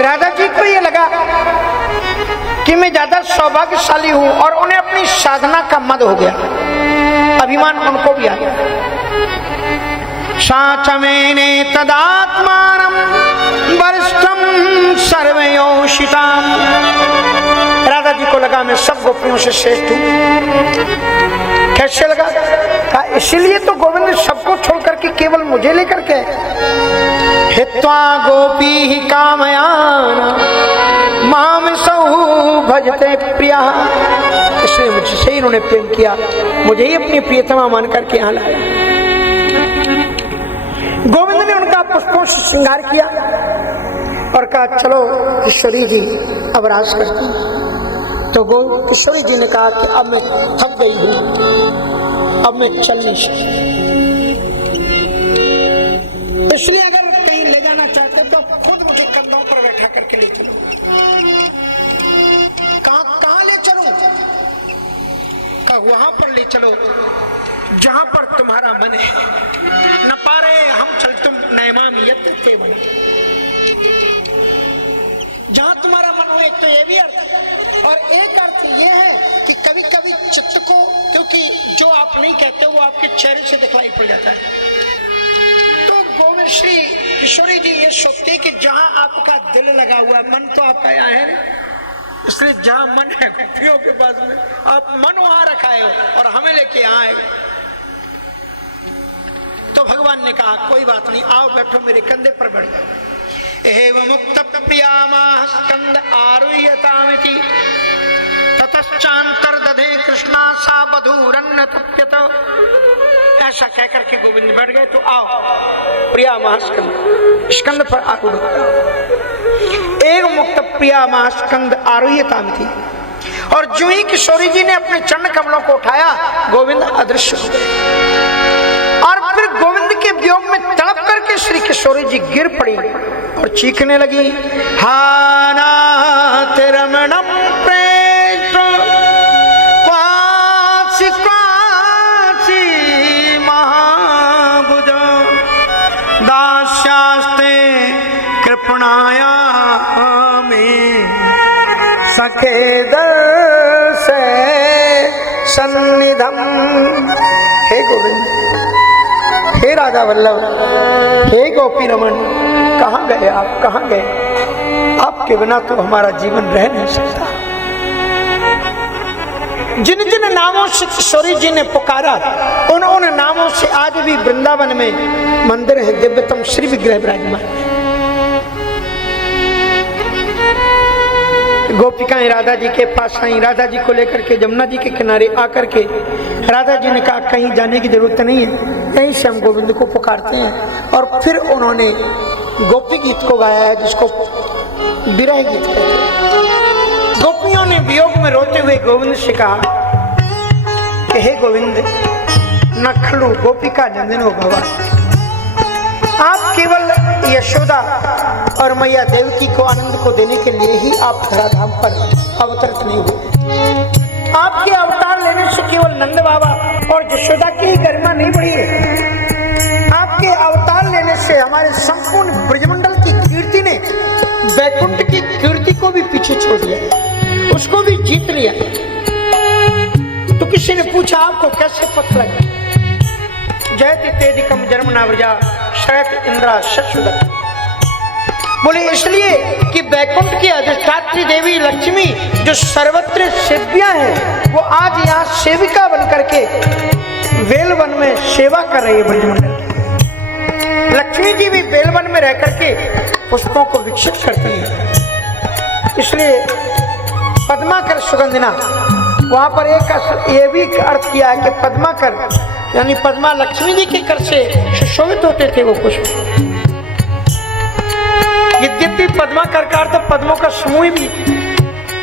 राधा जी को ये लगा कि मैं ज्यादा सौभाग्यशाली हूं और उन्हें अपनी साधना का मद हो गया, अभिमान उनको भी आ गया। साचमेने तदात्मानम वरिष्ठम सर्वयोषिताम। राधा जी को लगा मैं सब गोपियों से श्रेष्ठ हूं। कैसे लगा? कहा इसलिए तो गोविंद ने सबको छोड़ करके केवल मुझे लेकर के हित्वा गोपी ही कामयान माम सहु भजते प्रिया। इसलिए मुझसे इन्होंने प्रेम किया, मुझे ही अपनी प्रियतमा मान करके यहाँ लाया। गोविंद ने उनका पुष्पों से श्रृंगार किया और कहा चलो किशोरी जी अब राज करती। तो किशोरी जी ने कहा कि अब मैं थक गई हूं, अब मैं चल नहीं सकती, इसलिए अगर कहीं ले जाना चाहते तो खुद मुझे कंधों पर बैठा करके ले चलो। कहां ले चलो? कहा वहां पर ले चलो जहां पर तुम्हारा मन है। न पारे हम चल तुम नैमाम यत्ते बन। जहां तुम्हारा मन हो, एक तो ये भी अर्थ है और एक अर्थ ये है कि कभी कभी चित्त को, क्योंकि जो आप नहीं कहते वो आपके चेहरे से दिखाई पड़ जाता है। तो गोविंद श्री किशोरी जी ये सोचते कि जहां आपका दिल लगा हुआ है, मन तो आपका यहाँ है, इसलिए जहां मन है गोपियों के पास में आप मन वहां रखाए हो और हमें लेके आए। तो भगवान ने कहा कोई बात नहीं, आओ बैठो मेरे कंधे पर बैठ जाओ। एवं मुक्त प्रियामाः स्कंद आरुह्यतामिति ततश्चान्तर दधे कृष्णा सा बधूरन्न तप्यत। ऐसा कहकर के गोविंद बैठ गए। तो आओ प्रियामाः स्कंद पर आरूढ़। एवं मुक्त प्रियामाः स्कंद आरुह्यतामिति। और जो ही किशोरी जी ने अपने चरण कमलों को उठाया, गोविंद अदृश्य हो गए। और फिर गोविंद के वियोग में तड़प करके श्री किशोरी जी गिर पड़ी और चीखने लगी, हानाथ रमणम प्रेष्ठ क्वासी क्वासी महाभुज दास्यास्ते कृपणाया में सखे दर्शे सन्निधम। हे गोविंद, हे राधा वल्लभ, हे गोपी रमन, कहाँ गए आप? कहाँ गए? आपके बिना तो हमारा जीवन रह नहीं सकता। जिन जिन नामों से किशोरी जी ने पुकारा, उन नामों से आज भी वृंदावन में मंदिर है, दिव्यतम श्री विग्रह विराजमान। गोपिकाएं राधा जी के पास आई, राधा जी को लेकर के जमुना जी के किनारे आकर के राधा जी ने कहा कहीं जाने की जरूरत नहीं है, यहीं से हम गोविंद को पुकारते हैं। और फिर उन्होंने गोपी गीत को गाया है जिसको विरह गीत कहते हैं। गोपियों ने वियोग में रोते हुए गोविंद से कहा कि हे गोविंद, न खलु गोपिका नंदन हो भगवान, आप केवल यशोदा और मैया देवकी को आनंद को देने के लिए ही आप धराधाम पर अवतरित नहीं हुए। आपके अवतार लेने से केवल नंद बाबा और यशोदा की ही गरिमा नहीं बढ़ी है, आपके अवतार लेने से हमारे संपूर्ण ब्रजमंडल की कीर्ति ने वैकुंठ की कीर्ति को भी पीछे छोड़ दिया, उसको भी जीत लिया। तो किसी ने पूछा आपको कैसे पता लगा? जयति तेदिकम जन्मना व्रजा शरत इंद्रा शशुदत्त। बोले इसलिए कि वैकुंठ की अधिष्ठात्री देवी लक्ष्मी जो सर्वत्र सेव्या है, वो आज यहाँ सेविका बनकर के बेलवन में सेवा कर रही है ब्रजमंडल। लक्ष्मी जी भी बेलवन में रह करके पुष्पों को विकसित करती है। इसलिए पद्माकर सुगंधिना, वहां पर एक ये भी अर्थ किया है कि पद्माकर यानी पद्मा लक्ष्मी जी के कर से सुशोभित होते थे वो पुष्प। यद्यपि पद्माकर का अर्थ पद्मों का समूह भी,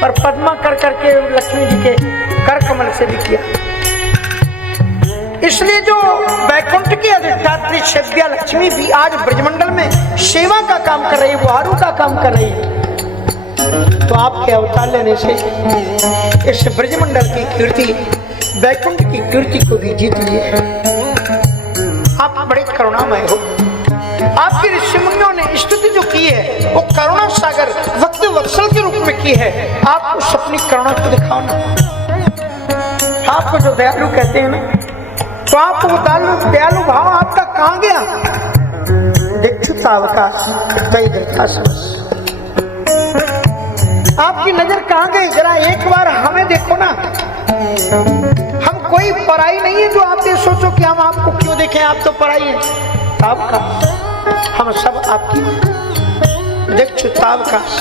पर पद्माकर करके लक्ष्मी जी के कर कमल से भी किया। इसलिए जो वैकुंठ की अधिष्ठात्री सेव्या लक्ष्मी भी आज ब्रजमंडल में सेवा का काम कर रही है, बुहारू का काम कर रही है। तो आपके अवतार लेने से इस ब्रजमंडल की कीर्ति, वैकुंठ की कीर्ति को भी जीत लिए। आप बड़े करुणामय हो, आपकी ऋषि मुनियों ने स्तुति जो की है वो करुणा सागर भक्त वत्सल के रूप में की है। आप उस अपनी करुणा को दिखाओ ना। आपको जो दयालु कहते हैं ना, तो आप वो दयालु भाव आपका कहां गया? दीक्षितावकाश आपकी नजर कहां गई? जरा एक बार हमें देखो ना। हम कोई पराई नहीं है जो आप ये सोचो कि हम आपको क्यों देखें, आप तो पराई है। आपका हम सब आपकी दीक्षितावकाश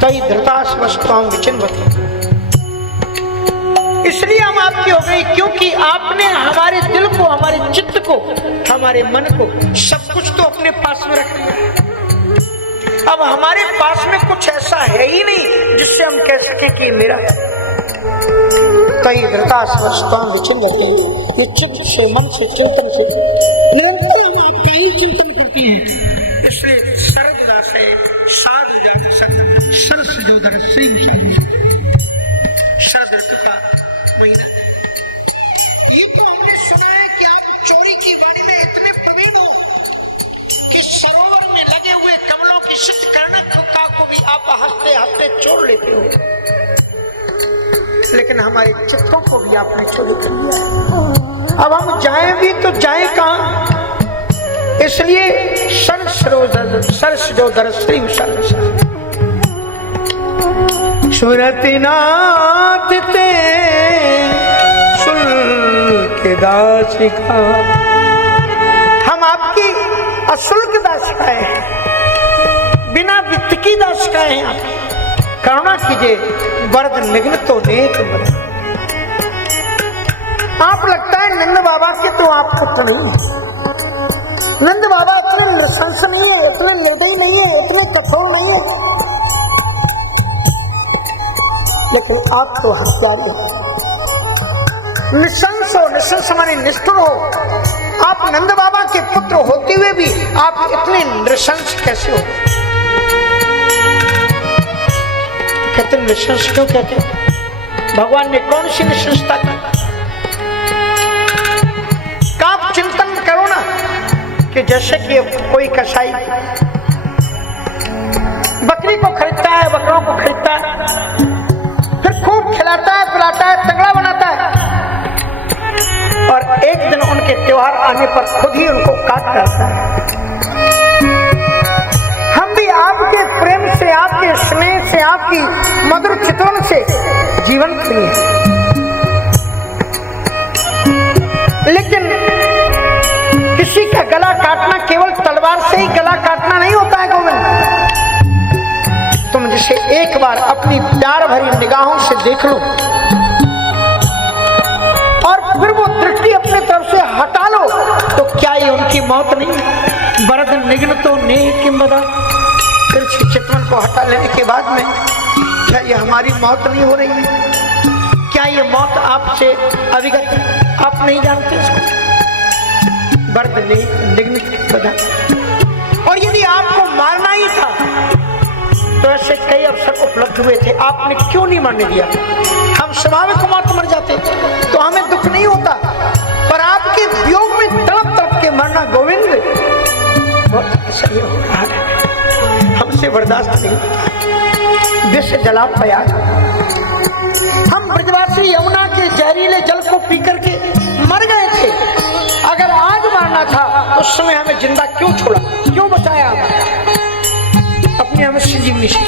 तई धृतास वस्तुओं विचिन्वती, इसलिए हम आपकी हो गई क्योंकि आपने हमारे दिल को, हमारे चित्त को, हमारे मन को, सब कुछ तो अपने पास में रख लिया। अब हमारे पास में कुछ ऐसा है ही नहीं जिससे हम कह सके कि मेरा। कई विचिन्वती, ये चित्त से, मन से, चिंतन से निरंतर हम आपका ही चिंतन करते हैं। इसलिए सर्वदा से साधु जाति सत्य सरस जो धर श्री शरद ऋतु का महीना। ये तो हमने सुना है कि आप चोरी की वाणी में इतने प्रवीण हो कि सरोवर में लगे हुए कमलों की शीत कर्णक को भी आप हंसते हंसते छोड़ लेते हो, लेकिन हमारे चित्तों को भी आपने चोरी कर लिया। अब हम जाएं भी तो जाएं कहां? इसलिए सरस जो दर श्री सुरति नाथ ते शुल्क दासिका, हम आपकी अशुल्क दासिका है, बिना वित्त की दासिका है। आप करुणा कीजिए, वरद निग्न तो नेक बने। आप लगता है नंद बाबा के तो आप पुत्र नहीं है। नंद बाबा इतने नृशंस नहीं है, इतने निर्दयी नहीं है, इतने कठोर नहीं है, लेकिन आप तो हत्यारे हो, निशंस हो। निशंस माने निष्ठुर हो। आप नंद बाबा के पुत्र होते हुए भी आप इतने नृशंस कैसे हो? कहते निशंस क्यों कहते? भगवान ने कौन सी निशंसता की? आप चिंतन करो ना कि जैसे कि कोई कसाई बकरी को खरीदता है, बकरों को खरीदता है, फिर खूब खिलाता है, पिलाता है, तगड़ा बनाता है, और एक दिन उनके त्योहार आने पर खुद ही उनको काट डालता है। हम भी आपके प्रेम से, आपके स्नेह से, आपकी मधुर चितवन से जीवन प्रिय है, लेकिन किसी का गला काटना केवल तलवार से ही गला काटना नहीं होता है गोविंद। तुम जिसे एक बार अपनी प्यार भरी निगाहों से देख लो और फिर वो दृष्टि अपने तरफ से हटा लो, तो क्या ये उनकी मौत नहीं? वरद निग्न तो नेक बदा, फिर चितवन को हटा लेने के बाद में क्या ये हमारी मौत नहीं हो रही है? क्या ये मौत आपसे अविगत? आप नहीं जानते इसको? वरद निग्न बदा। और यदि आपको मारना ही था तो ऐसे कई अवसर उपलब्ध हुए थे, आपने क्यों नहीं मरने दिया? हम स्वाभाविक मौत मर जाते तो हमें दुख नहीं होता, पर आपके वियोग में तड़प तड़प के मरना गोविंद बहुत सही हो रहा है, हमसे बर्दाश्त नहीं। विष जला पया, हम ब्रजवासी यमुना के जहरीले जल को पी करके मर गए थे। अगर आज मारना था तो उस समय हमें जिंदा क्यों छोड़ा, क्यों बचाया? अपनी हमें संजीवनी से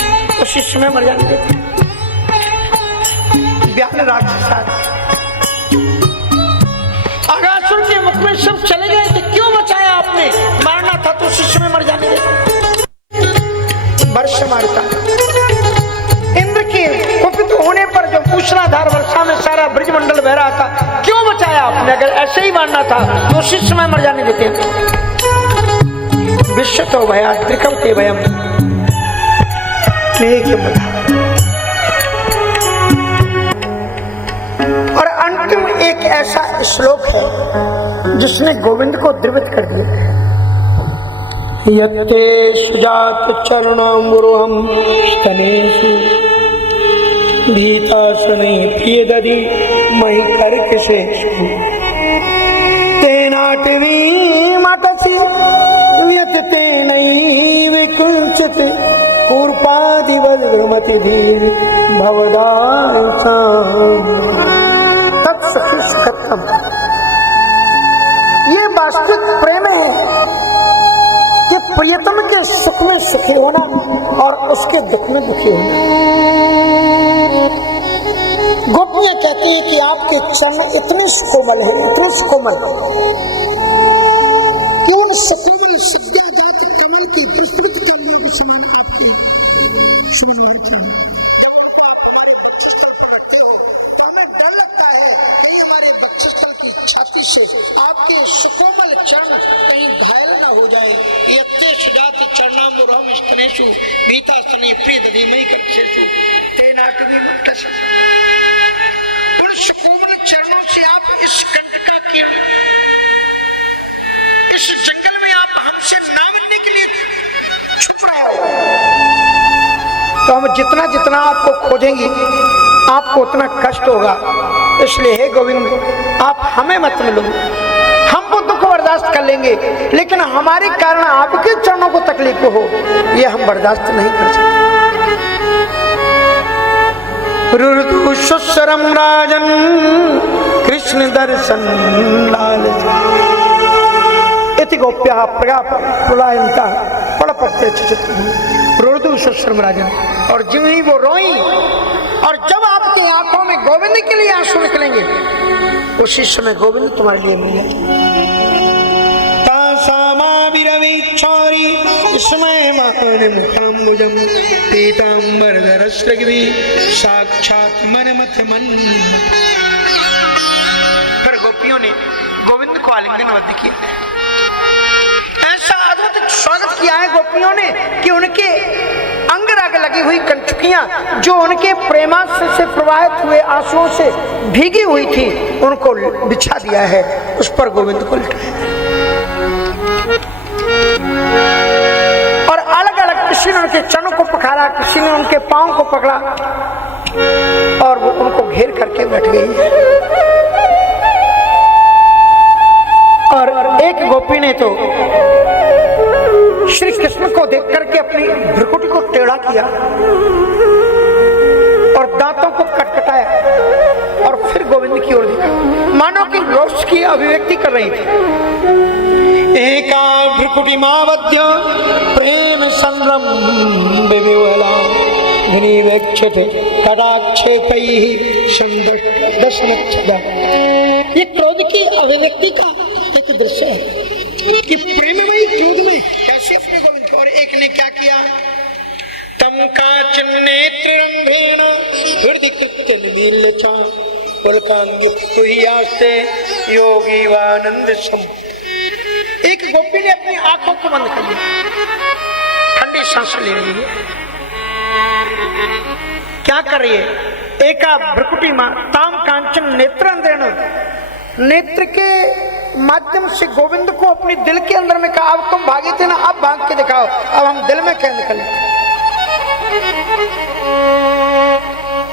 उसी समय मर जाने देते। व्याल राक्षस अगासुर के मुख में सब चले गए थे, क्यों बचाया आपने? मारना था तो उसी समय मर जाने देते। वर्ष मारता इंद्र के कुपित होने पर जो मूसलाधार वर्षा में सारा ब्रजमंडल बह रहा था, क्यों बचाया आपने? अगर ऐसे ही मारना था तो उसी समय मर जाने देते। विश्व तो भया त्रिकमते भयम, और अंतिम एक ऐसा श्लोक है जिसने गोविंद को द्रवित कर दिया। यत्ते सुजात चरणमुरुहं स्तनेषु भीतासने प्रियदधि मयि कर्कशेषु तेनाटवी मटसि व्यतते नयि मति धीर भवदायुषाम तत्सखी सुखत्तम। ये वास्तविक प्रेम है कि प्रियतम के सुख में सुखी होना और उसके दुख में दुखी होना। गोपियां कहती हैं कि आपके चरण इतने कोमल है, इतने कोमल कि उन सकोमल सद्याजात कमल की प्रस्तुति करने के समान आपकी सुनवाई चाहिए। जब उनको आप हमारे वक्षस्थल पर रखते हो तो हमें डर लगता है कहीं हमारे वक्षस्थल की छाती से आपके सुकोमल चरण कहीं घायल न हो जाए। यत्ते सुजात चरणाम्बुरहम स्तनेषु मीतास्तने प्रियदधिमहि कक्षेषु तेनाटवी मुक्तस्य। उन सुकोमल चरणों से आप इस कंटका किरण, इस जंगल में आप हमसे ना मिलने के लिए छुप रहे हो, तो हम जितना जितना आपको खोजेंगे आपको उतना कष्ट होगा। इसलिए हे गोविंद, आप हमें मत मिलो, हम वो दुख बर्दाश्त कर लेंगे, लेकिन हमारे कारण आपके चरणों को तकलीफ हो, ये हम बर्दाश्त नहीं कर सकते। रुदु सुस्वरम राजन कृष्ण दर्शन लाल इति गोप्यः प्रलायन्तः पड़पत्य रुदु सुस्वरम राजन। और जो ही वो रोई, और जब आपके आंखों में गोविंद के लिए आंसू निकलेंगे, उसी समय गोविंद तुम्हारे लिए मिल जाएंगे। तासामाविरवीक्षौरी स्मय मान मुखाम्बुजम पीताम्बरधरस्रग्भि साक्षात् मनमथ मन। पर गोपियों ने गोविंद को आलिंगनबद्ध किया, ऐसा अद्भुत स्वागत किया है गोपियों ने कि उनके अंग राग लगी हुई कंचुकियां जो उनके प्रेमास्त्र से प्रवाहित हुए आंसुओं से भीगी हुई थी, उनको बिछा दिया है, उस पर गोविंद को लिटाया। और अलग अलग किसी ने उनके चरणों को पकड़ा, किसी ने उनके पांव को पकड़ा, और वो उनको घेर करके बैठ गई। और एक गोपी ने तो श्री कृष्ण को देख करके अपनी भ्रुकुटी को टेढ़ा किया और दांतों को कटकटाया और फिर गोविंद की ओर देखा, मानो कि रोष की अभिव्यक्ति कर रही थी। एका भ्रुकुटी मावद्य प्रेम संरम विविवला घनीवेक्षते कटाक्षेपैः संदर्शनच्छदा। ये क्रोध की अभिव्यक्ति का एक दृश्य है कि प्रेममयी क्रोध में कैसे अपने गोविंद को। और एक ने क्या किया, तम काचन नेत्ररंभेण हृदि कृत्य निमील्यचा पुलकांगितकुह्यास्ते योगीवानंद सम। एक गोपी ने अपनी आंखों को बंद कर लिया, ठंडी सांस ले रही है। क्या कर रही है? एका भ्रुकुटी मां ताम कांचन नेत्ररंभेण, नेत्र के माध्यम से गोविंद को अपने दिल के अंदर में कहा, अब तुम भागे थे ना, अब भाग के दिखाओ, अब हम दिल में कैद कर लेते।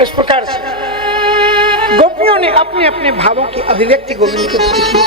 इस प्रकार से गोपियों ने अपने अपने भावों की अभिव्यक्ति गोविंद के प्रति की।